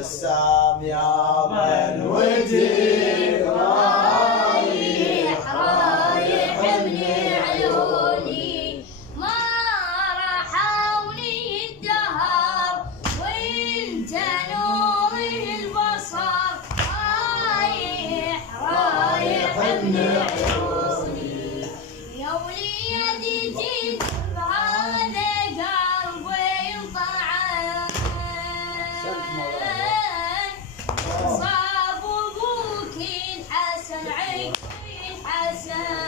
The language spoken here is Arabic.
جسام يا ضنوتي رايح رايح من عيوني ما رحوني الدهر وانت نور البصر رايح رايح من عيوني يا وليدي جيت بهذا قلبي انطعن صاب ابوك الحسن عقب الحسن